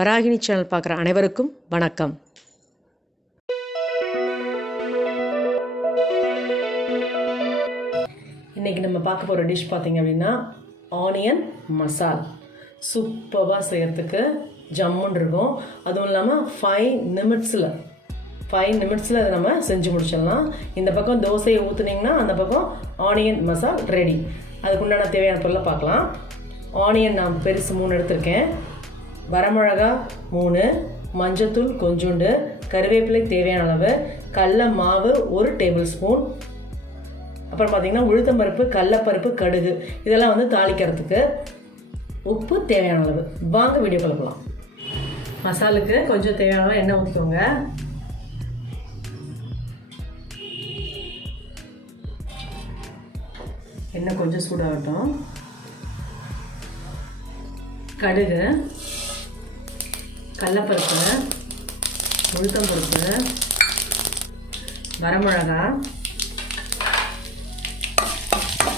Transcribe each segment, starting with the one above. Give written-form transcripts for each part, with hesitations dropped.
Varahini channel பார்க்குற அனைவருக்கும் வணக்கம். இன்றைக்கி நம்ம பார்க்க போகிற டிஷ் பார்த்திங்க அப்படின்னா ஆனியன் மசால். சூப்பராக செய்கிறதுக்கு ஜம்முன்னு இருக்கும். அதுவும் இல்லாமல் 5 நிமிட்ஸில் அதை நம்ம செஞ்சு முடிச்சிடலாம். இந்த பக்கம் தோசையை ஊற்றுனீங்கன்னா அந்த பக்கம் ஆனியன் மசால் ரெடி. அதுக்குண்டான தேவையான பொருளை பார்க்கலாம். ஆனியன் நான் பெருசு 3 எடுத்திருக்கேன், வரமிளகா 3, மஞ்சத்தூள் கொஞ்சோண்டு, கருவேப்பிலை தேவையான அளவு, கடல மாவு 1 டேபிள் ஸ்பூன், அப்புறம் பார்த்திங்கன்னா உளுத்தம்பருப்பு, கடலப்பருப்பு, கடுகு இதெல்லாம் தாளிக்கிறதுக்கு, உப்பு தேவையான அளவு. வாங்க வீடியோ போகலாம். மசாலுக்கு கொஞ்சம் தேவையான அளவு எண்ணெய் ஊற்றிக்கோங்க. எண்ணெய் கொஞ்சம் சூடாகட்டும். கடுகு, கடலப்பருப்பு, உளுத்தம்பருப்பு, வரமிளகா,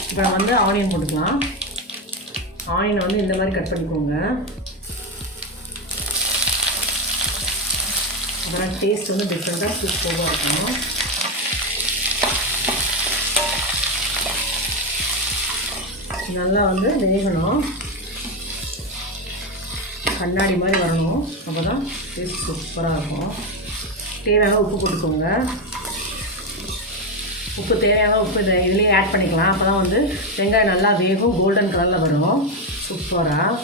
இப்போ ஆனியன் போட்டுக்கலாம். ஆனியனை இந்த மாதிரி கட் பண்ணிக்கோங்க. அப்புறம் டேஸ்ட் டிஃப்ரெண்ட்டாக சூப்பராக இருக்கணும். நல்லா வேகணும், கண்ணாடி மாதிரி வரணும். அப்போ தான் டேஸ்ட் சூப்பராக இருக்கும். தேவையான உப்பு போட்டுக்கோங்க. உப்பு தேவையான உப்பு இதுலேயே ஆட் பண்ணிக்கலாம். அப்போ தான் வெங்காயம் நல்லா வேகும், கோல்டன் கலரில் வரும் சூப்பராக.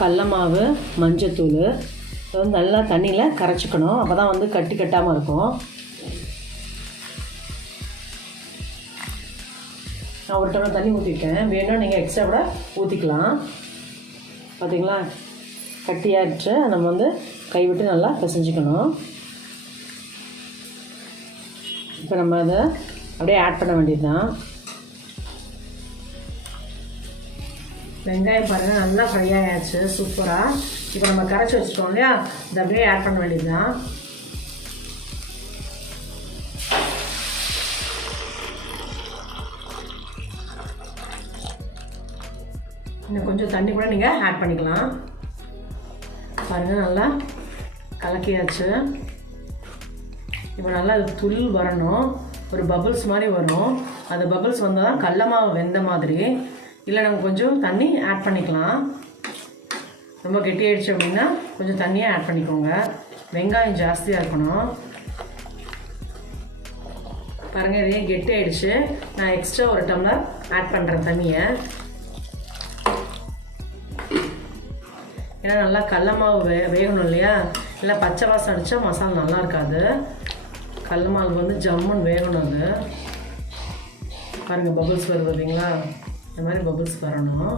கடல மாவு, மஞ்சத்தூள் நல்லா தண்ணியில் கரைச்சிக்கணும். அப்போ தான் கட்டி கட்டாமல் இருக்கும். நான் 1 டம்ளர் தண்ணி ஊற்றிட்டேன். வேணும்னா நீங்கள் எக்ஸ்ட்ரா கூட ஊற்றிக்கலாம். பார்த்திங்களா, கட்டியாகிட்டு நம்ம கைவிட்டு நல்லா பிசைஞ்சிக்கணும். இப்போ நம்ம அதை அப்படியே ஆட் பண்ண வேண்டியது தான். வெங்காயம் பாருங்கள் நல்லா ஃப்ரை ஆகிடுச்சு சூப்பராக. இப்போ நம்ம கரைச்சி வச்சுட்டோம் இல்லையா, இதை அப்படியே ஆட் பண்ண வேண்டியது தான். இன்னும் கொஞ்சம் தண்ணி கூட நீங்கள் ஆட் பண்ணிக்கலாம். பாருங்கள் நல்லா கலக்கியாச்சு. இப்போ நல்லா அது துள் வரணும், ஒரு பபுள்ஸ் மாதிரி வரும். அந்த பபுள்ஸ் வந்தால் தான் கடல மாவு வெந்த மாதிரி. இல்லை நம்ம கொஞ்சம் தண்ணி ஆட் பண்ணிக்கலாம். ரொம்ப கெட்டியாயிடுச்சு அப்படின்னா கொஞ்சம் தண்ணியை ஆட் பண்ணிக்கோங்க. வெங்காயம் ஜாஸ்தியாக இருக்கணும். பாருங்கள் இதே கெட்டி ஆகிடுச்சு. நான் எக்ஸ்ட்ரா 1 டம்ளர் ஆட் பண்ணுறேன் தண்ணியை. ஏன்னா நல்லா கடல மாவு வேகணும் இல்லையா, இல்லை பச்சை வாசம் அடித்தா மசாலா நல்லா இருக்காது. கடல மாவு ஜம்முன்னு வேகணும். அது பாருங்கள் பபுள்ஸ் வருது பார்த்தீங்களா, இந்த மாதிரி பபுள்ஸ் வரணும்.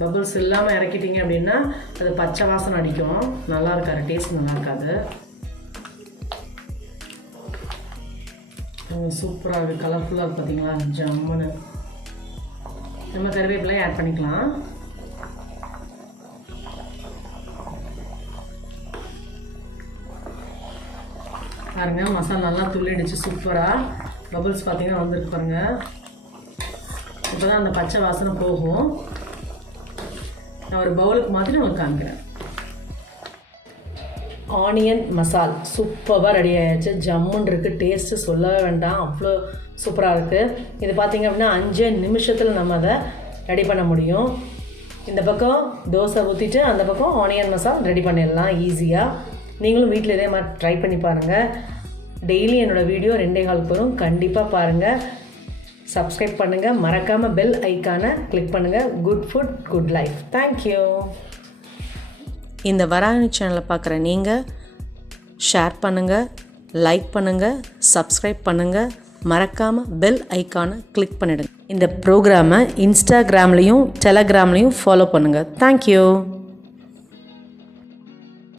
பபுள்ஸ் இல்லாமல் இறக்கிட்டீங்க அப்படின்னா அது பச்சை வாசம் அடிக்கும், நல்லா இருக்காது, டேஸ்ட் நல்லா இருக்காது. சூப்பராக இருக்குது, கலர்ஃபுல்லாக இருக்குது பார்த்தீங்களா, ஜம்முன்னு. நம்ம கருவேப்பிலை ஆட் பண்ணிக்கலாம். பாருங்கள் மசாலா நல்லா துள்ளிடுச்சு சூப்பராக. பபுள்ஸ் பார்த்திங்கன்னா வந்துருக்கு பாருங்கள். இப்போ தான் அந்த பச்சை வாசனை போகும். நான் ஒரு பவுலுக்கு மாதிரி உங்களுக்கு காமிக்கிறேன். ஆனியன் மசால் சூப்பராக ரெடி ஆகிடுச்சு. ஜம்முன்னு இருக்குது, டேஸ்ட்டு சொல்லவே வேண்டாம், அவ்வளோ சூப்பராக இருக்குது. இது பார்த்திங்க அப்படின்னா 5 நிமிஷத்தில் நம்ம அதை ரெடி பண்ண முடியும். இந்த பக்கம் தோசை ஊற்றிட்டு அந்த பக்கம் ஆனியன் மசால் ரெடி பண்ணிடலாம் ஈஸியாக. நீங்களும் வீட்டில் இதே மாதிரி ட்ரை பண்ணி பாருங்கள். டெய்லி என்னோடய வீடியோ 2.25 வரும், கண்டிப்பாக பாருங்கள். சப்ஸ்கிரைப் பண்ணுங்கள், மறக்காமல் பெல் ஐக்கானை கிளிக் பண்ணுங்கள். Good food good life. Thank you. இந்த வராகினி சேனலை பார்க்குற நீங்கள் ஷேர் பண்ணுங்கள், லைக் பண்ணுங்கள், சப்ஸ்கிரைப் பண்ணுங்கள், மறக்காமல் பெல் ஐக்கானை கிளிக் பண்ணிவிடுங்க. இந்த ப்ரோக்ராமை இன்ஸ்டாகிராம்லேயும் டெலகிராம்லேயும் ஃபாலோ பண்ணுங்கள். தேங்க்யூ.